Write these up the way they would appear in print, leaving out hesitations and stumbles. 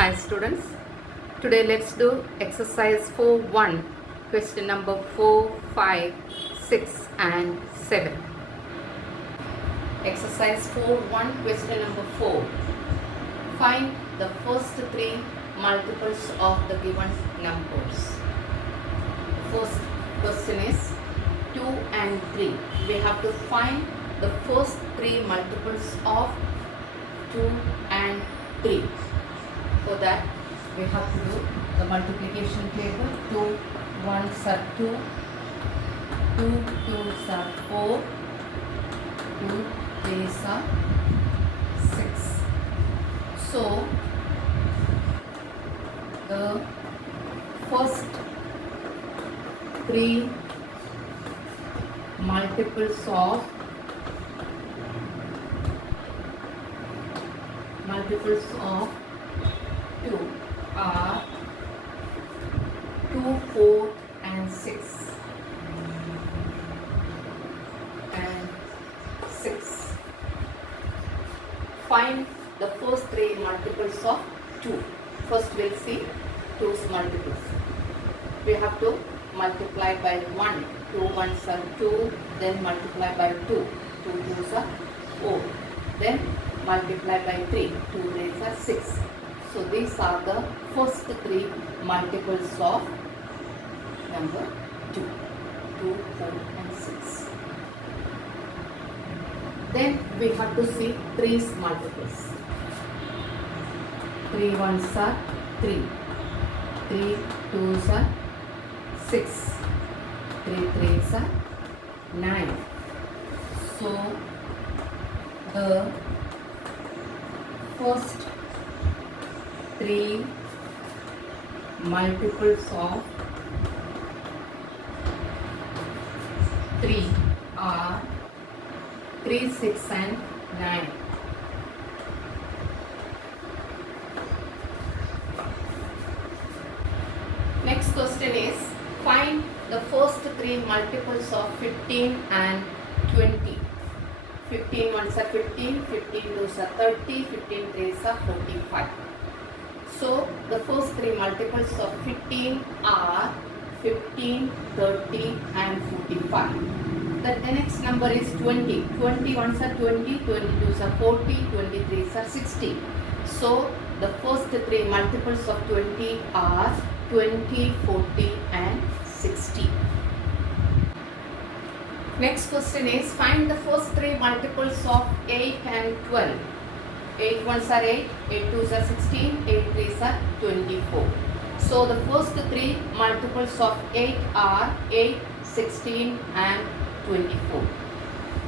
Hi students, today let's do exercise 4.1, question number 4, 5, 6 and 7. Exercise 4.1, question number 4. Find the first three multiples of the given numbers. First question is 2 and 3. We have to find the first three multiples of 2 and 3. For that, we have to do the multiplication table. 2 1s are 2, 2 2s are 4, 2 3s are 6. So, the first three multiples of 2 are 2, 4 and 6 and 6. Find the first three multiples of 2. First we'll see 2's multiples. We have to multiply by 1. 2 1s are 2, then multiply by 2. 2 2s are 4. Then multiply by 3. 2 3s are 6. So these are the first three multiples of number 2. 2, 4 and 6. Then we have to see 3's multiples. 3 1s are 3. 3 2s are 6. 3 3s are 9. So the first three multiples of 3 are 3, 6 and 9. Next question is, find the first three multiples of 15 and 20. 15 1s are 15, 15 2s are 30, 15 3s are 45. So, the first three multiples of 15 are 15, 30 and 45. The next number is 20. 20 1s are 20, 22s are 40, 23s are 60. So, the first three multiples of 20 are 20, 40 and 60. Next question is, find the first three multiples of 8 and 12. 8 1s are 8, 8 2s are 16, 8 3s are 24. So the first three multiples of 8 are 8, 16 and 24.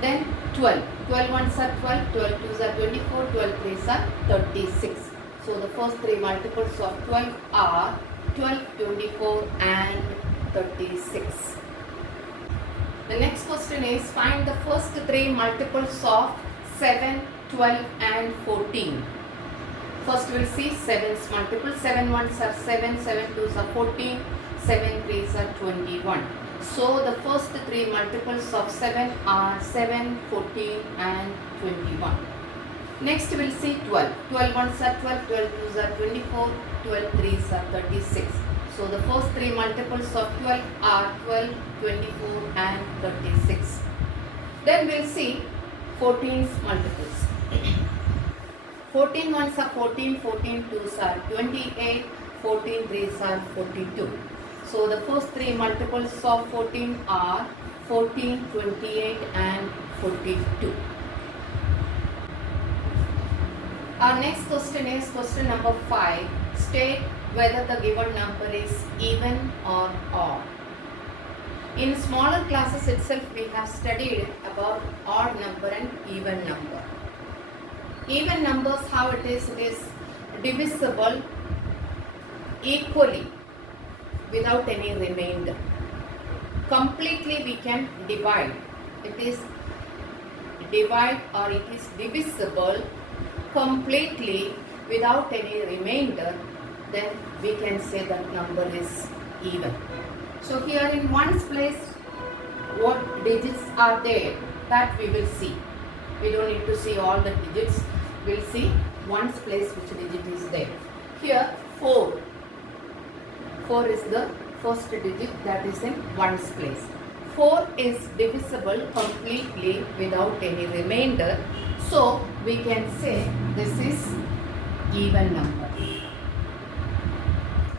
Then 12. 12 1s are 12, 12 2s are 24, 12 3s are 36. So the first three multiples of 12 are 12, 24 and 36. The next question is, find the first three multiples of 7, 12 and 14. First we'll see 7's multiple. 7 1s are 7, 7 2s are 14, 7 3s are 21. So the first three multiples of 7 are 7, 14 and 21. Next we'll see 12. 12 1s are 12, 12 2s are 24, 12 3s are 36. So the first three multiples of 12 are 12, 24 and 36. Then we'll see 14's multiples. 14 1s are 14, 14 2s are 28, 14 3s are 42. So the first three multiples of 14 are 14, 28 and 42. Our next question is question number 5. State whether the given number is even or odd. In smaller classes itself we have studied about odd number and even number. Even numbers, how it is divisible equally without any remainder. Completely we can divide. It is divide or it is divisible completely without any remainder. Then we can say that number is even. So here in ones place, what digits are there, that we will see. We don't need to see all the digits. We'll see ones place which digit is there. Here 4. 4 is the first digit that is in ones place. 4 is divisible completely without any remainder. So we can say this is even number.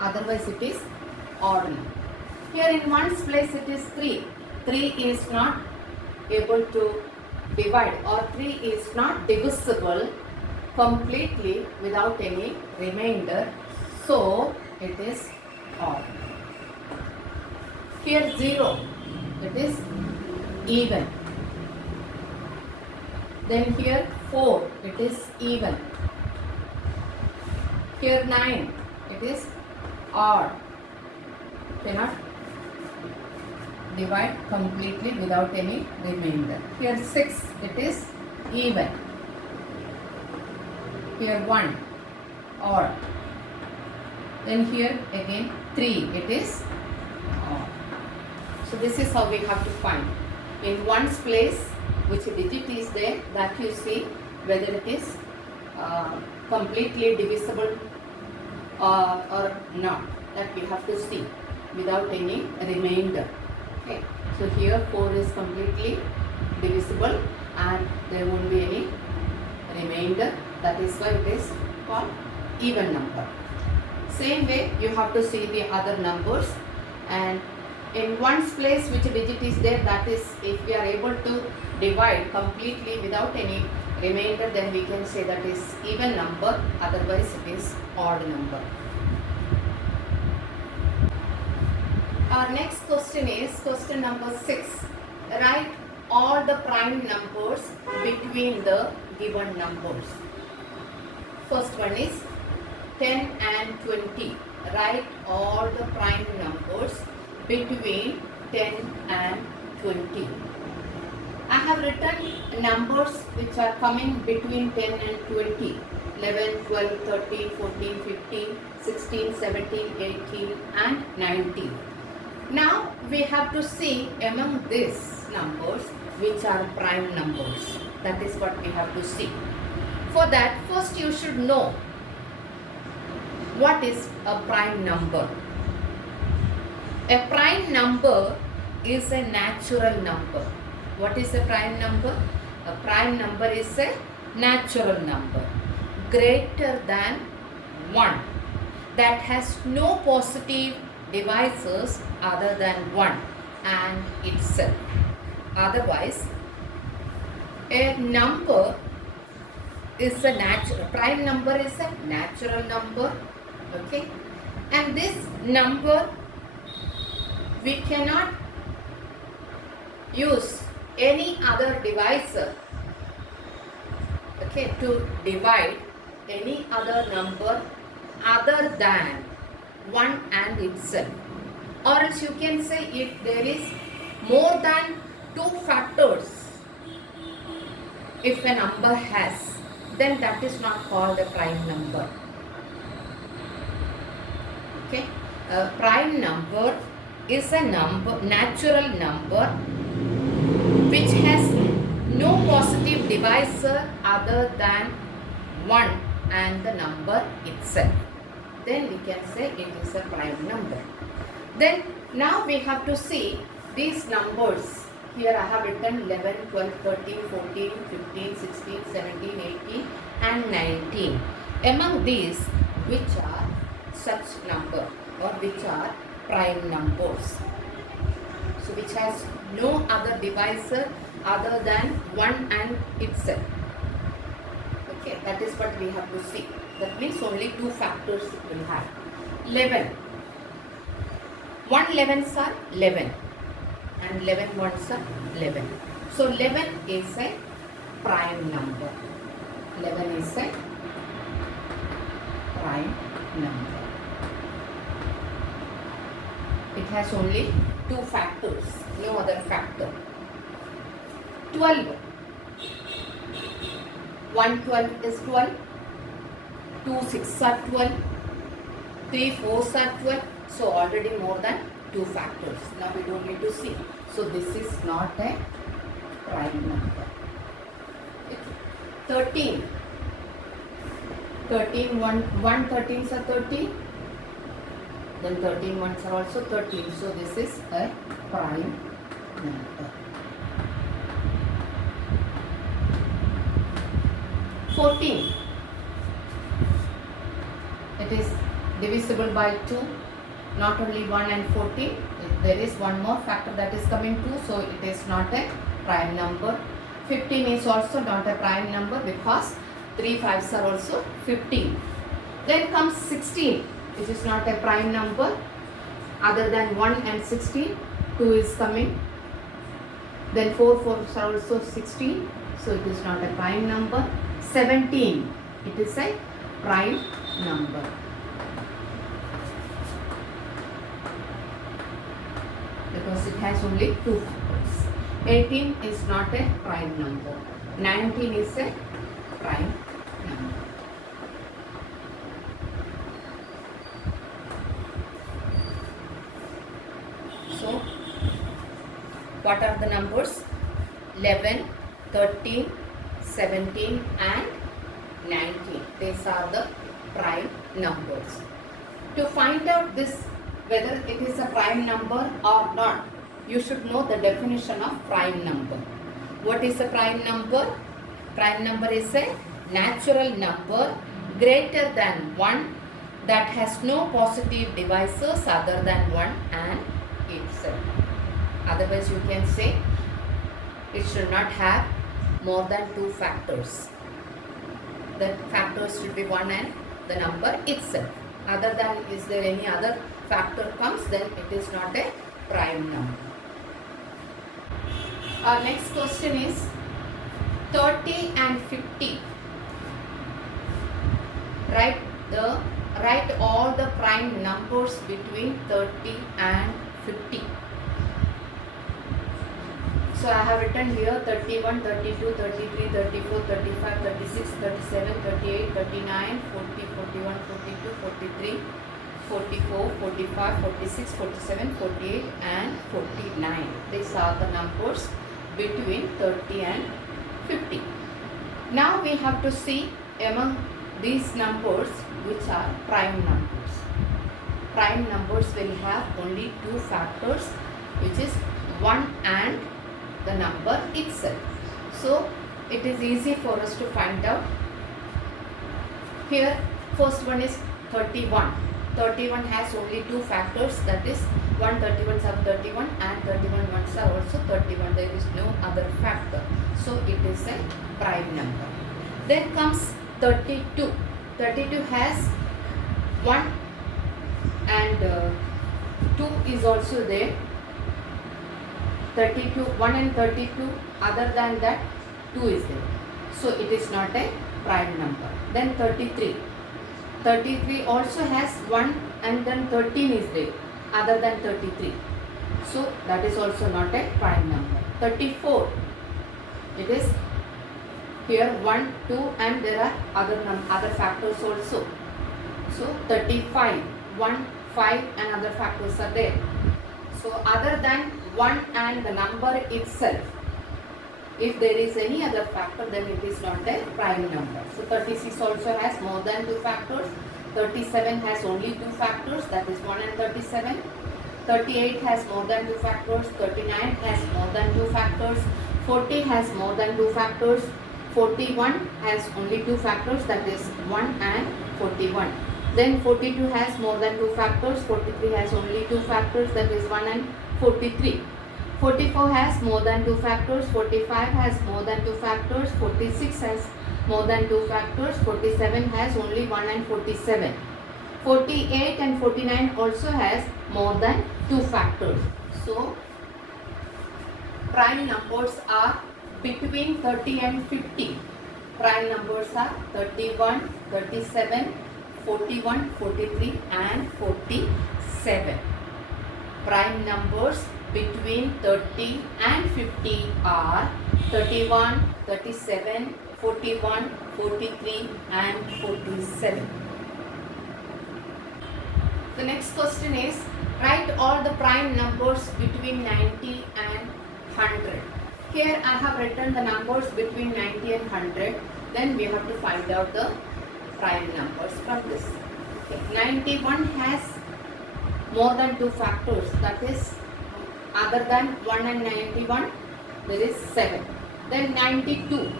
Otherwise it is odd number. Here in ones place it is 3. 3 is not able to divide, or 3 is not divisible completely without any remainder. So it is odd. Here 0, it is even. Then here 4, it is even. Here 9, it is odd. Cannot divide completely without any remainder. Here 6, it is even. Here 1, odd. Then here again 3, it is odd. So this is how we have to find. In ones place, which digit is there, that you see whether it is completely divisible or not. That we have to see without any remainder. Okay. So here 4 is completely divisible and there won't be any remainder. That is why it is called even number. Same way you have to see the other numbers, and in ones place which digit is there, that is if we are able to divide completely without any remainder, then we can say that is even number, otherwise it is odd number. Our next question is question number 6. Write all the prime numbers between the given numbers. First one is 10 and 20. Write all the prime numbers between 10 and 20. I have written numbers which are coming between 10 and 20. 11, 12, 13, 14, 15, 16, 17, 18 and 19. Now we have to see among these numbers which are prime numbers. That is what we have to see. For that, first you should know what is a prime number. A prime number is a natural number. What is a prime number? A prime number is a natural number greater than 1 that has no positive divisors other than 1 and itself. Otherwise, a number is a prime number is a natural number, okay, and this number we cannot use any other divisor, okay, to divide any other number other than 1 and itself. Or else you can say if there is more than 2 factors, if a number has, then that is not called a prime number. Okay, a prime number is a natural number which has no positive divisor other than 1 and the number itself. Then we can say it is a prime number. Then now we have to see these numbers. Here I have written 11, 12, 13, 14, 15, 16, 17, 18 and 19. Among these, which are such number or which are prime numbers? So which has no other divisor other than 1 and itself. Okay, that is what we have to see. That means only 2 factors it will have. 11. 1 11s are 11 and 11 ones are 11. So 11 is a prime number. 11 is a prime number. It has only 2 factors, no other factor. 12. 1 12 is 12. 2 6s are 12. 3 4s are 12. So already more than 2 factors. Now we don't need to see. So this is not a prime number. 13. 13, 1 13s are 30. Then 13 ones are also 13. So this is a prime number. 14. It is divisible by 2. Not only 1 and 14. There is one more factor that is coming 2. So it is not a prime number. 15 is also not a prime number because 3 5s are also 15. Then comes 16, which is not a prime number. Other than 1 and 16, 2 is coming. Then 4 4s are also 16. So it is not a prime number. 17, it is a prime number. Because it has only 2 factors. 18 is not a prime number. 19 is a prime number. So, what are the numbers? 11, 13, 17 and 19. These are the prime numbers. To find out this, whether it is a prime number or not, you should know the definition of prime number. What is a prime number? Prime number is a natural number greater than 1 that has no positive divisors other than 1 and itself. Otherwise, you can say it should not have more than 2 factors. The factors should be 1 and the number itself. Other than, is there any other factor comes, then it is not a prime number. Our next question is 30 and 50. Write all the prime numbers between 30 and 50. So I have written here 31, 32, 33, 34, 35, 36, 37, 38, 39, 40, 41, 42, 43, 44, 45, 46, 47, 48 and 49. These are the numbers between 30 and 50. Now we have to see among these numbers which are prime numbers. Prime numbers will have only 2 factors, which is 1 and the number itself. So it is easy for us to find out. Here first one is 31. 31 has only 2 factors, that is 131s are 31 and 31 ones are also 31. There is no other factor. So it is a prime number. Then comes 32. 32 has 1 and 2 is also there. 32, 1 and 32, other than that 2 is there. So it is not a prime number. Then 33. 33 also has 1 and then 13 is there, other than 33. So that is also not a prime number. 34. It is here 1, 2 and there are other factors also. So 35. 1, 5 and other factors are there. So other than 1 and the number itself, if there is any other factor, then it is not a prime number. So 36 also has more than 2 factors. 37 has only 2 factors, that is 1 and 37. 38 has more than 2 factors. 39 has more than 2 factors. 40 has more than 2 factors. 41 has only 2 factors, that is 1 and 41. Then 42 has more than 2 factors. 43 has only 2 factors, that is 1 and 43. 44 has more than 2 factors. 45 has more than 2 factors. 46 has more than 2 factors. 47 has only 1 and 47. 48 and 49 also has more than 2 factors. So prime numbers are between 30 and 50. Prime numbers are 31, 37, 41, 43 and 47. Prime numbers between 30 and 50 are 31, 37, 41, 43 and 47. The next question is, write all the prime numbers between 90 and 100. Here I have written the numbers between 90 and 100. Then we have to find out the prime numbers from this. Okay. 91 has more than 2 factors, that is other than 1 and 91 there is 7. Then 92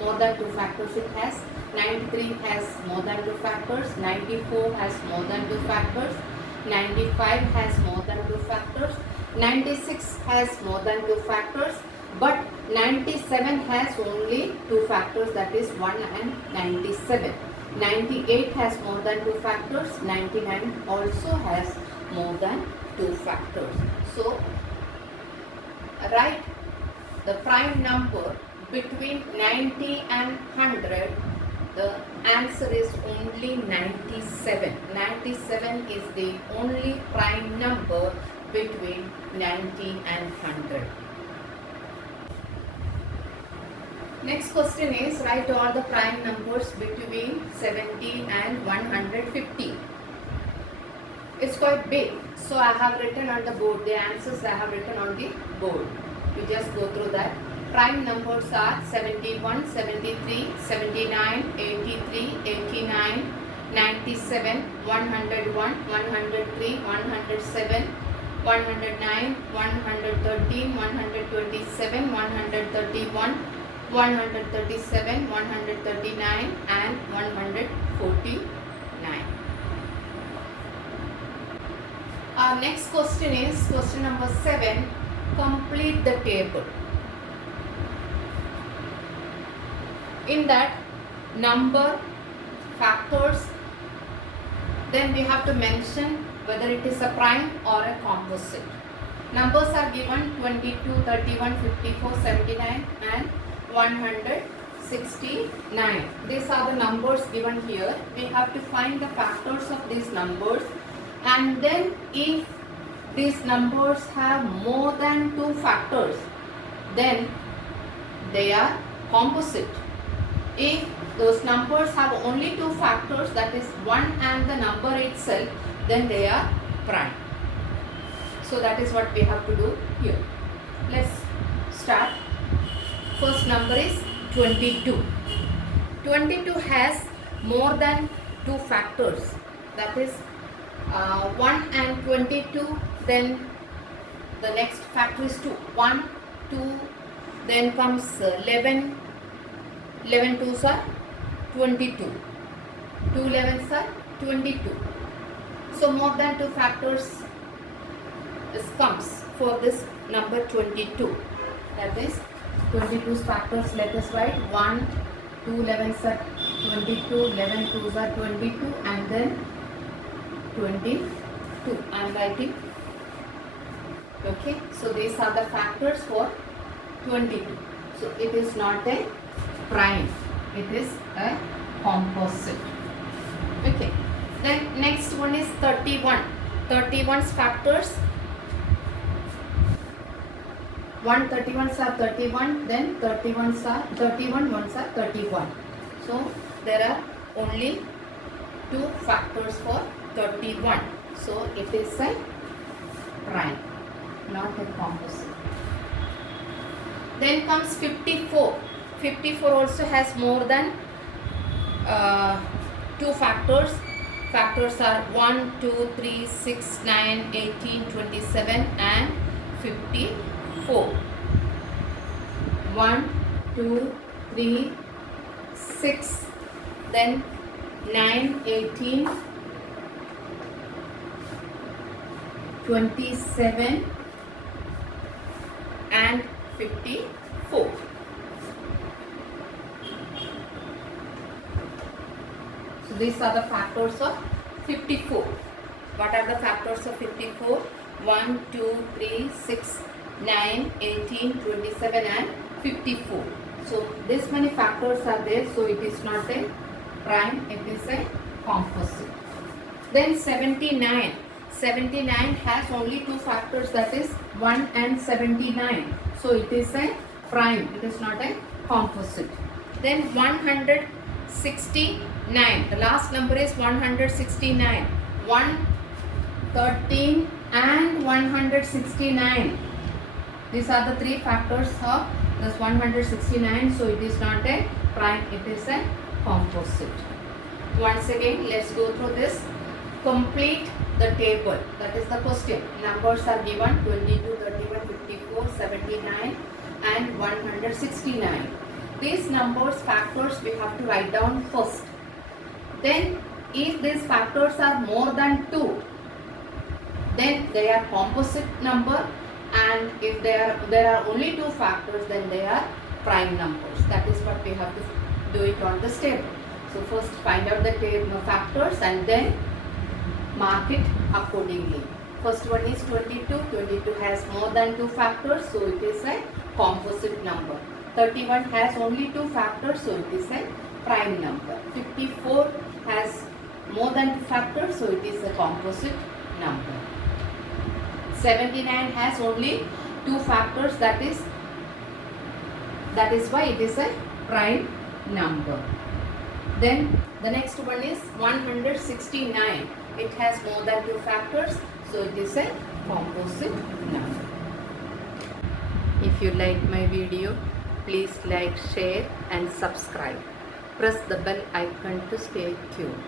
more than 2 factors it has. 93 has more than 2 factors. 94 has more than 2 factors. 95 has more than 2 factors. 96 has more than 2 factors. But 97 has only 2 factors, that is 1 and 97. 98 has more than 2 factors. 99 also has more than 2 factors. So write the prime number between 90 and 100. The answer is only 97. 97 is the only prime number between 90 and 100. Next question is, write all the prime numbers between 70 and 150. It's quite big, so I have written on the board. The answers I have written on the board. You just go through that. Prime numbers are 71, 73, 79, 83, 89, 97, 101, 103, 107, 109, 113, 127, 131, 137, 139 and 149. Our next question is question number 7. Complete the table. In that, number, factors, then we have to mention whether it is a prime or a composite. Numbers are given 22, 31, 54, 79 and 169. These are the numbers given here. We have to find the factors of these numbers, and then if these numbers have more than 2 factors, then they are composite. If those numbers have only 2 factors, that is 1 and the number itself, then they are prime. So that is what we have to do here. Let's start. First number is 22. 22 has more than 2 factors, that is 1 and 22, then the next factor is 2. 1, 2, then comes 11. 11 2s are 22. 2 11s are 22. So more than 2 factors comes for this number 22. That is 22's factors. Let us write 1, 2 11s are 22, 11 2s are 22 and then 22. I am writing. Okay. So these are the factors for 22. So it is not a prime, it is a composite. Okay, then next one is 31. 31's factors, 31s are 31, then 31s are 31, 1s are 31. So there are only 2 factors for 31. So it is a prime, not a composite. Then comes 54. 54 also has more than 2 factors. Factors are 1, 2, 3, 6, 9, 18, 27 and 54. 1, 2, 3, 6, then 9, 18, 27 and 54. So these are the factors of 54. What are the factors of 54? 1, 2, 3, 6, 9, 18, 27 and 54. So this many factors are there, so it is not a prime, it is a composite. Then 79. 79 has only 2 factors, that is 1 and 79. So it is a prime, it is not a composite. Then 169. The last number is 169. 1, 13 and 169. These are the 3 factors of this 169. So it is not a prime, it is a composite. Once again, let's go through this. Complete the table. That is the question. Numbers are given 22, 31, 54, 79 and 169. These numbers factors we have to write down first. Then if these factors are more than 2, then they are composite number, and if there are only 2 factors, then they are prime numbers. That is what we have to do it on this table. So first find out the factors and then mark it accordingly. First one is 22. 22 has more than 2 factors, so it is a composite number. 31 has only 2 factors, so it is a prime number. 54 has more than 2 factors, so it is a composite number. 79 has only 2 factors, that is why it is a prime number. Then the next one is 169. It has more than 2 factors, so it is a composite number. If you like my video, please like, share and subscribe. Press the bell icon to stay tuned.